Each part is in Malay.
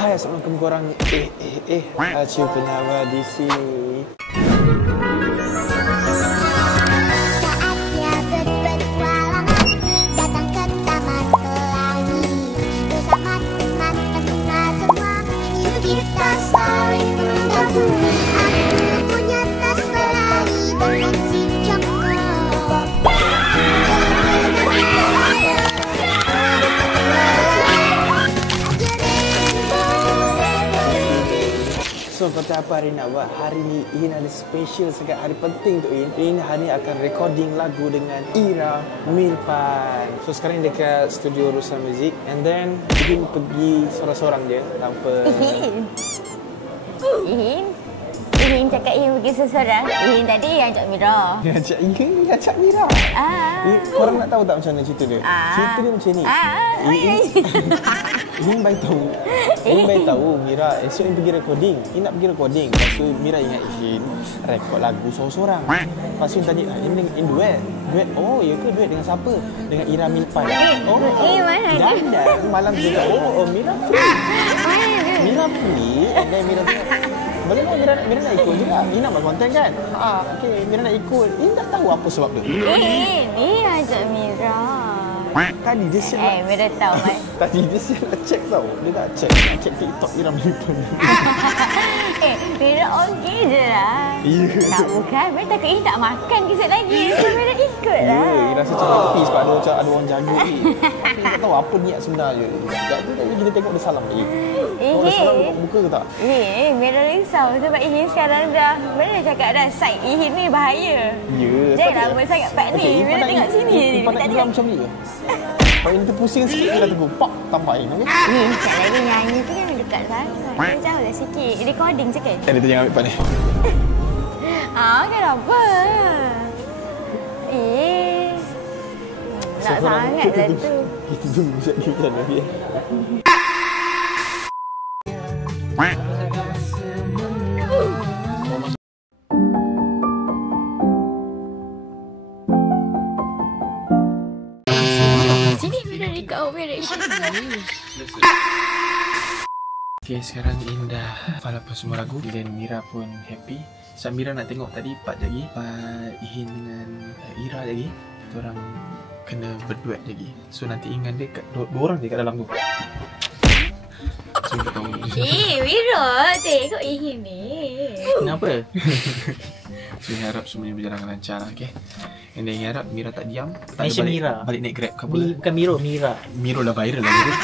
Hai, assalamualaikum korang. Acu penyabar di sini. Saatnya berpetualangan, datang ke taman pelangi bersama teman-teman semua. Yuk kita saling membantu. Aku punya tas pelangi dengan si Joko. So, kata apa hari nak buat? Hari ni Ihin ada special sangat, hari penting untuk Ihin. Ihin hari ni akan recording lagu dengan Ira Mirpan. So, sekarang dekat studio Ruslan Music. And then, Ihin pergi seorang-seorang je tanpa... Ihin cakap Ihin pergi seseorang. Ihin tadi yang ajak Mira. Dia ajak Ihin, dia ajak Mira. Korang nak tahu tak macam mana cerita dia? Cerita dia macam ni. Ihin baik tahu. Ihin baik tahu Mira esok Ihin pergi recording. Ihin nak pergi recording. Lepas tu Mira ingat Ihin rekod lagu seorang-seorang. Lepas tu Ihin tanya, Ihin duet? Duet? Oh, ya ke duet dengan siapa? Dengan Ira Mirpan. Oh, mana dia? Dan malam tu cakap, oh Mira free. Mira free. And then Mira tengok, boleh tak Mira nak ikut juga? Ihin nak buat konten kan? Okey, Mira nak ikut. Ihin tak tahu apa sebab tu. Dia ajak Mira. Tadi dia siap Mira tahu kan? Tadi dia siap nak check tau. Dia tak check. Nak check TikTok Ira Mirpan. Mira okey je lah. Ya. Tak bukan, Mira takut Ihin tak makan kesat lagi. So Mira ikut lah. Ya, Ira rasa macam happy sebab ada orang jaga ni. Tapi tak tahu apa niat sebenarnya. Jadi kita tengok dia salam ni. Oh, dia salam dekat muka ke tak? Mira risau sebab Ihin sekarang dah Mira cakap dah side Ihin ni bahaya. Ya. Jangan lama sangat part ni. Mira tengok sini je. Ipan nak geram macam ni ke? Kalau Ihin terpusing sikit, Ira tunggu. Pop, tambah Ihin. Okey? Sekejap lagi nyanyi tu jangan dekat sangat. Jauh lah sikit. Recording sikit. Dia tanya ambil Ipan ni. Kenapa? Nak sangat lah tu. Kita tunggu sekejap ni kan. Okey? Sini Mira dekat operation. Okay, sekarang Indah file apa semua lagu dan Mira pun happy. Sebab Mira nak tengok tadi part lagi, part Ihin dengan Ira lagi. Kita orang kena berduet lagi. So nanti ingat dia dua orang je kat dalam tu. So kita tahu. Mira tengok Ihin ni. Kenapa? So harap semuanya berjalan lancar lah, okay? And then harap Mira tak diam. Tak ada Mira. Balik naik Grab ke apa? Bukan Mira. Miro dah viral lah dia.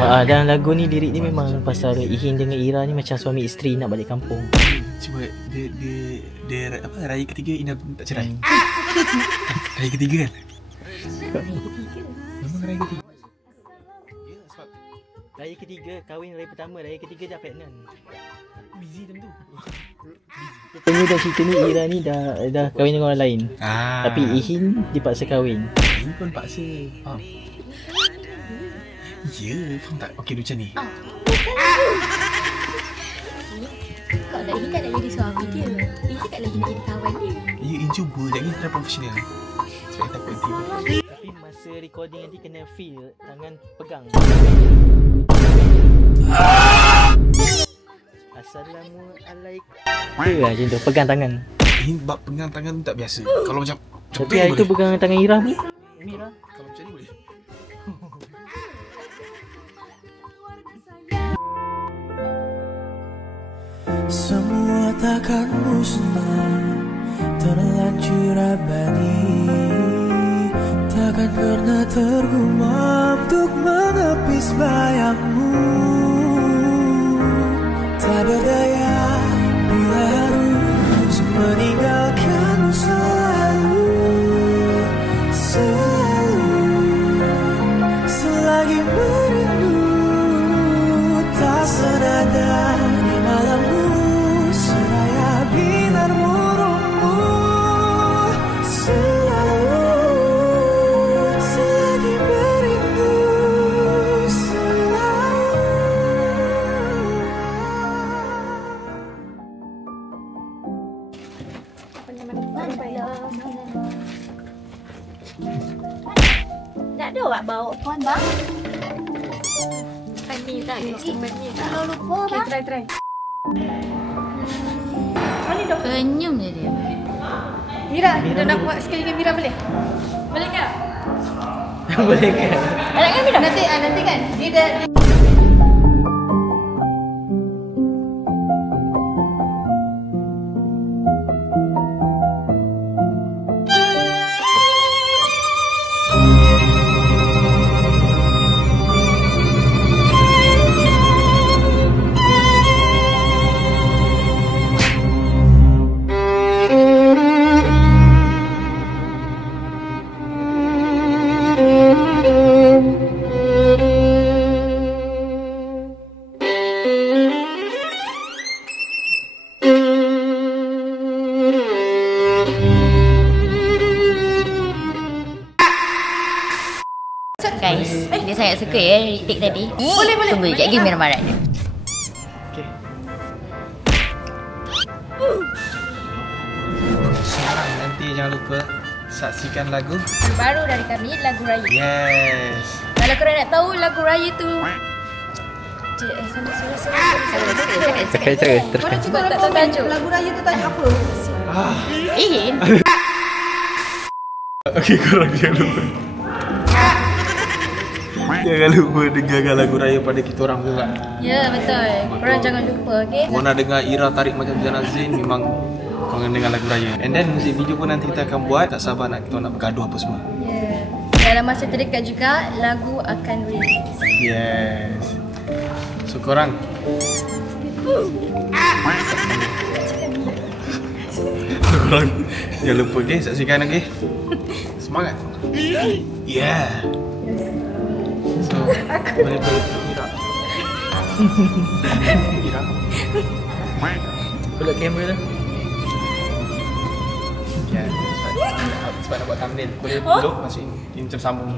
Dan lagu ni lirik ni memang pasal Ihin dengan Ira ni macam suami isteri nak balik kampung. Cuma dia apa, raya ketiga Indah tak cerai. Raya ketiga kan? Memang raya ketiga. Raya ketiga kahwin, raya pertama, raya ketiga dah pregnant. Busy tentu. Rupanya dah cerita ni Ira ni dah kahwin dengan orang lain. Tapi Ihin dipaksa kahwin. Ini pun paksa. Ya, faham tak? Okey, macam ni. Kau dah Ihin tak nak jadi suami dia. Ihin tak lagi nak jadi kawan dia. Ya, ini cuba. Lagi try profesional. Sebab kita takut tiba. Tapi masa recording nanti kena feel tangan pegang. Assalamualaikum. Tu lah macam tu, pegang tangan. Ini bab pegang tangan tu tak biasa. Kalau macam Tapi hari tu pegang tangan Ira ni. Mira, kalau macam ni boleh. Semua takkan musnah, terlanjur abadi. Takkan pernah tergumam untuk menepis bayangmu. Tak berdaya bila harus meninggalkanmu selalu. Selagi merindu tak senada di malammu. Seraya binar murungmu selalu. Selagi merindu selalu. Tak ada awak bawa phone bang? Pan ni tak? Pan ni tak? Kalau lupa bang. Okay, try. Kenyum je dia. Mira, dah nak buat sekali dengan Mira boleh? Boleh ke? Boleh kan? Nak kan Mira? Nanti kan. Dia dah Guys, dia sangat suka ya retake tadi. Boleh. Tunggu sekejap lagi Mira marah dia. Okay. Sekarang nanti jangan lupa saksikan lagu Baru dari kami, lagu raya. Yes. Kalau korang nak tahu lagu raya tu Cakap. korang cuba nak tajuk. Lagu raya tu tajuk apa? Ihin. Okay, korang jangan lupa. Jangan lupa dengarkan lagu raya pada kita orang juga. Ya, betul. Korang jangan lupa, okey? Korang nak dengar Ira tarik macam Jana Zain, memang korang dengar lagu raya. And then muzik video pun nanti kita akan buat. Tak sabar nak kita nak bergaduh apa semua. Ya. Dalam masa terdekat juga lagu akan release. Yes. So korang korang jangan lupa, okay? Saksikan, okay? Semangat. Yeah. So, boleh Ira. Ira. Peluk kamera dah. Ya, sebab nak buat thumbnail. Boleh peluk masih ini macam sambung.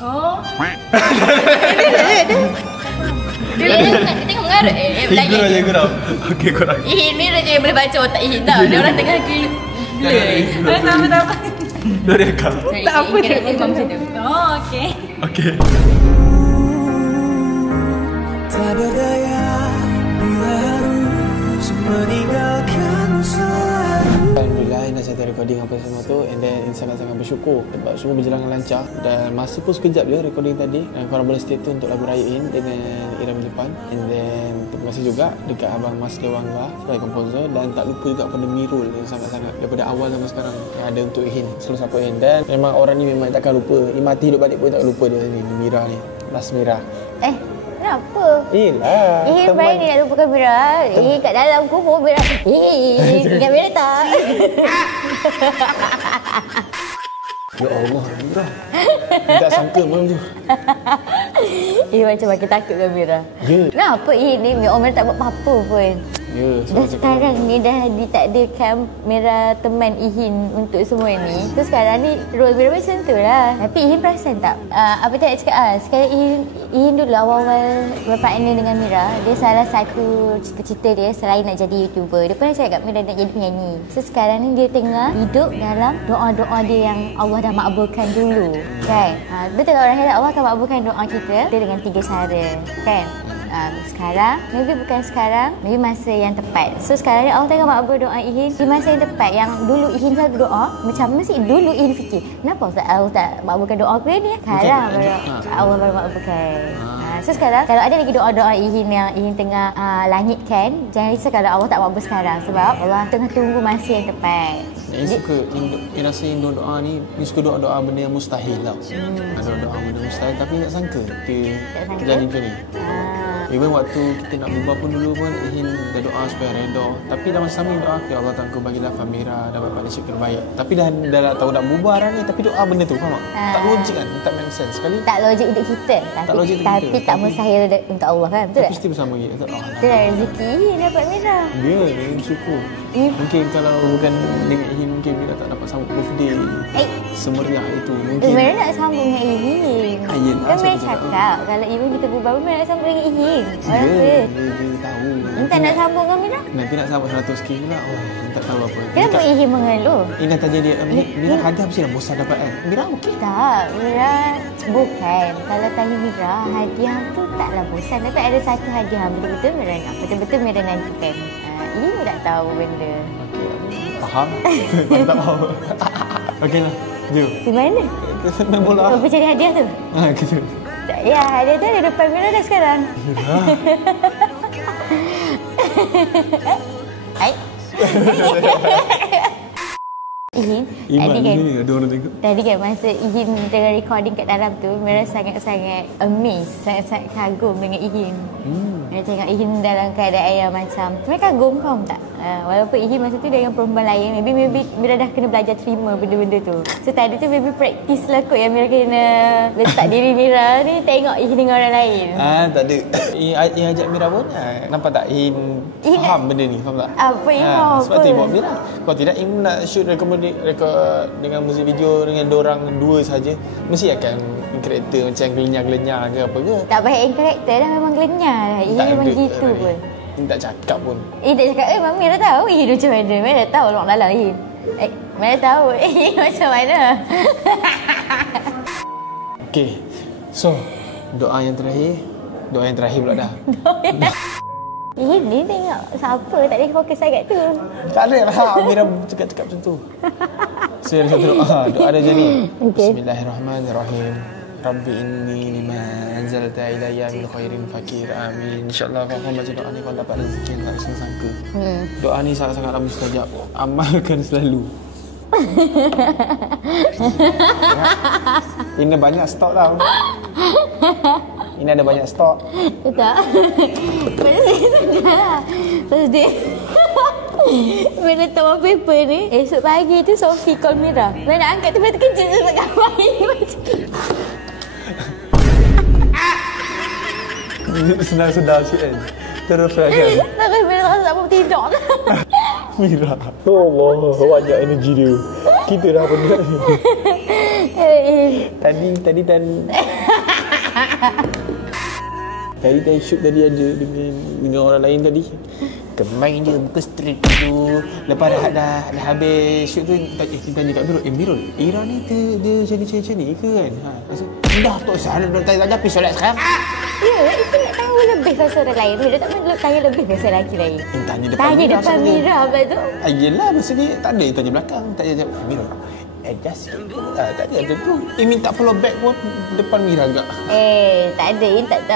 Oh. Dia tengok mengarut. Belanja. Ikut tau. Okay, korang. Ihin ni je boleh baca otak Ihin tau. Dia orang tengah blur. Tak apa. Dah rekam. Tak apa dia macam tu. Oh, okey. Okay. Tak berdaya bila harus meninggalkanmu selalu. Alhamdulillah, dah saya recording apa semua tu. And then sangat-sangat bersyukur sebab semua berjalan dengan lancar. Dan masa pun sekejap je recording tadi. Dan korang boleh stay tune untuk lagu Raya In dengan Ira Milipan. And then terima kasih juga dekat Abang Mas Dewangga sebagai komposer. Dan tak lupa juga pada Mirul yang sangat-sangat daripada awal sampai sekarang yang ada untuk Ihin. Selalu support Ihin. Dan memang orang ni memang takkan lupa. Mati hidup balik pun tak lupa dia ni, Mira ni. Mas Mira. Kenapa? Yelah. Ihin baik ni nak lupakan Mira. Kat dalam kubur Mira. Ingat Mira tak? Ya Allah, Mira. Tak sangka macam tu. Macam makin takut kan Mira. Ya. Kenapa Ihin ni Mira tak buat apa-apa pun? Ya, Dah sekarang ni dah ditakdirkan Mira teman Ihin untuk semua ni. Terus sekarang ni role Mira macam tu lah. Tapi Ihin perasan tak? Apa tak nak cakap sekarang Ihin dulu awal-awal berpartner dengan Mira, dia salah satu cita-cita dia selain nak jadi YouTuber. Dia pernah cakap kat Mira nak jadi penyanyi. So sekarang ni dia tengah hidup dalam doa-doa dia yang Allah dah makbulkan dulu. Kan? Betul orang kata Allah akan makbulkan doa kita dengan 3 cara. Kan? Sekarang, maybe bukan sekarang, maybe masa yang tepat. So sekarang ni Allah tengah makbul doa Ihin di masa yang tepat. Yang dulu Ihin selalu doa, macam mesti dulu Ihin fikir, kenapa Allah tak makbulkan doa aku ni? Sekarang baru Allah baru makbulkan. So sekarang kalau ada lagi doa-doa Ihin yang Ihin tengah langitkan, jangan risau kalau Allah tak makbul sekarang. Sebab Allah tengah tunggu masa yang tepat. Yang suka, yang rasa yang doa ni, ni suka doa-doa benda yang mustahil tau. Ada doa benda mustahil tapi tak sangka dia jadi macam ni. Even waktu kita nak berubah pun dulu pun Ihin dah doa supaya redha. Tapi dalam masa sama doa, ya Allah Tuhanku bagilah Famira dapat partnership terbaik. Tapi dah tahu nak berubah dah ni, tapi doa benda tu faham tak? Tak logik kan, tak make sense sekali. Tak logik untuk kita. Tapi tak mustahil untuk Allah kan, betul tak? Mesti bersama kita. Itu dah rezeki Ihin dapat Mira. Ya, dia bersyukur. Mungkin kalau bukan dengan Ihin, mungkin Mira tak dapat sambut birthday semeriah itu. Mungkin Mira nak sambung dengan Ihin. Yelah, Kan Mira saya cakap kalau Ihin kita berbaru Mira nak sambung dengan Ihin. Orang apa? dia tahu. Entah nak sambung dengan Mira. Nanti nak sambut 100k pula. Oh, tak tahu apa. Kenapa Ihin mengeluh? Ingat tadi dia Mira hadiah mesti dah bosan dapat kan. Mira okey. Tak, Mira bukan. Kalau tanya Mira, hadiah tu taklah bosan. Tapi ada satu hadiah yang betul-betul Mira nak. Betul-betul Mira nantikan. Ihin tak tahu benda. Faham? Tak tahu. Okeylah. Jom. Di mana? Main bola. Apa cari hadiah tu? Gitu. Ya, hadiah tu ada depan Mira dah sekarang. Hai. Ihin, Iman tadi kan ni ada orang tengok. Tadi kan masa Ihin tengah recording kat dalam tu, Mira sangat-sangat amazed, sangat-sangat kagum dengan Ihin. Mira tengok Ihin dalam keadaan yang macam, Mira kagum, faham tak? Walaupun Ihin masa tu dengan perempuan lain, maybe Mira dah kena belajar terima benda-benda tu. So tadi tu maybe practice lah kot yang Mira kena letak diri Mira ni tengok Ihin dengan orang lain. Tak ada. Ihin ajak Mira pun. Nampak tak? Ihin faham benda ni, faham tak? Apa Ihin sebab tu Ihin bawa Mira. Kalau tidak, Ihin nak shoot rekod dengan muzik video dengan dorang dua saja, mesti akan karakter macam gelenyar-gelenyar ke apa ke. Tak baik karakter dah, memang gelenyar dah. Ihin Tak memang ada, gitu pun. Ihin tak cakap pun. Tak cakap, Mak Mira tahu Ihin macam mana. Mira tahu orang lalang Ihin. Mira tahu Ihin macam mana. Okay, so doa yang terakhir pula dah. Ihin ni tengok siapa tak boleh fokus sangat tu. Tak ada lah, Mira cakap macam tu. So, ada satu doa dia jadi. Okay. Bismillahirrahmanirrahim. Rabbi inni lima anzalta ilayya min khairin fakir. Amin. InsyaAllah kau baca doa ni kau dapat rezeki yang tak sangka. Doa ni sangat-sangatlah mustajab. Amalkan selalu. Ini banyak stok tau. Ini ada banyak stok. Tak. Lepas dia Mira letak wallpaper ni. Esok pagi tu Sophie call Mira. Mira nak angkat tu, Mira terkejut sebab gambar ini macam Sedar-sedar sikit kan. Terus kan. Terus Mira rasa apa tidur. Mira. Allah, banyak energi dia. Kita dah penat ni. Tadi shoot tadi ada dengan orang lain tadi. Kemain je muka straight tu. Lepas dah habis shoot tu tanya kat Birul. Birul, Ira ni dia macam ni ke kan? Maksud dah tak salah nak tanya pergi solat sekarang. Ya, Ibu nak tahu lebih pasal orang lain. Mira tak mahu tanya lebih pasal lelaki lain. Tanya depan Mira apa tu? Yelah, maksudnya tak ada tanya belakang. Tak ada Birul. Adjust tak ada macam tu. Minta follow back pun depan Mira agak. Tak ada.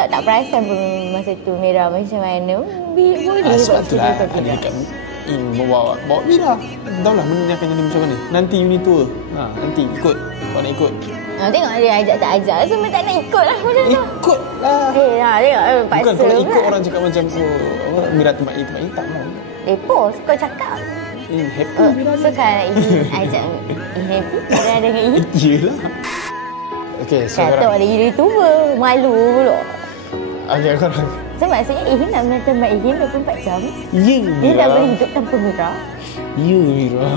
Tak perasan pun masa tu Mira macam mana. Boleh sebab tu lah ada dekat bawa Mira. Tahu lah benda ni akan jadi macam mana. Nanti unit tour. Nanti ikut. Kau nak ikut. Tengok dia ajak tak ajak. Semua tak nak ikut lah macam tu. Ikut lah. Tengok. Paksa Bukan kalau ikut pula. orang cakap macam Mira tempat ini tak mau. Pos kau cakap. Happy Mira. So kalau Ihin ajak happy Mira dengan Ihin. Yelah. Okay, so Kata sekarang ada YouTuber. Malu pula. okay, korang. So maksudnya Ihin nak menonton Mak Ihin 24 jam. Ya, Dia tak boleh hidup tanpa Mira. Ya, Mira.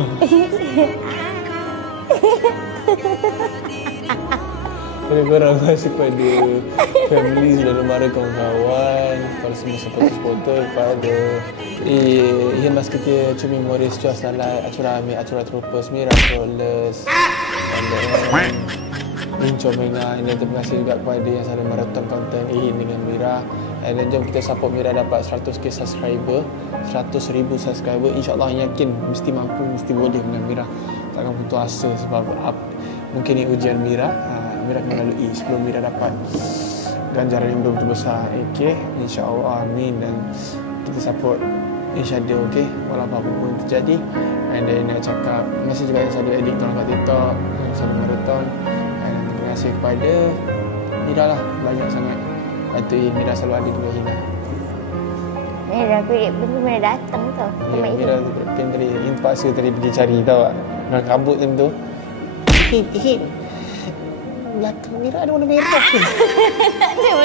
Pada korang masih pada family, saudara mara, kawan-kawan, kepada semua supporter-supporter, kepada Ihin Basketia, Cumi Moris, Cuas Lalai, Acura Amir, Acura Troopers, Mira Trollers, dan Incom Menga. Dan terima kasih juga kepada yang selalu maraton konten Ihin dengan Mira. Dan jom kita support Mira dapat 100k subscriber, 100,000 subscriber. InsyaAllah yakin mesti mampu, mesti boleh dengan Mira. Takkan putus asa sebab mungkin ini ujian Mira. Mira akan melalui sebelum Mira dapat ganjaran yang betul-betul besar. Okay, insyaAllah, amin. Dan kita support InsyaAllah, okay, walaupun apa pun terjadi. And then nak cakap terima kasih juga yang selalu edit tolong kat TikTok, yang selalu maraton. And terima kasih kepada Mira lah, banyak sangat bantuin Mira, selalu ada dengan Hina. Mira aku ingat benda Mira datang tau. Ya, Mira kan tadi terpaksa tadi pergi cari tahu tak, dengan kabut macam tu. Ihin belakang Mira ada warna merah ke?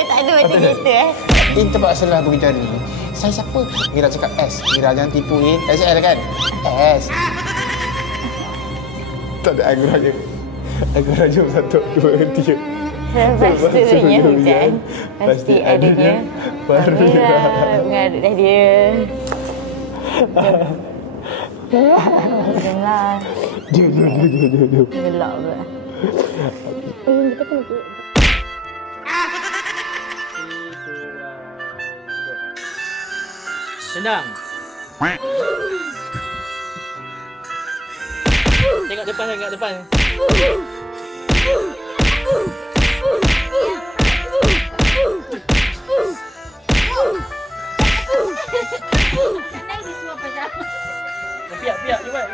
Tak ada macam gitu Ini terpaksa lah pergi cari. Saya siapa? Mira cakap S. Mira jangan tipuin. SL kan? S. Tak ada, aku rajum. Aku rajum 1, 2, 3. Pastinya hujan. Pasti adanya Mira mengarut dia. Janganlah. Jom. Gelap pula. Kita kena Senang. Tengok depan. Nangis semua pada. Biar, cepat.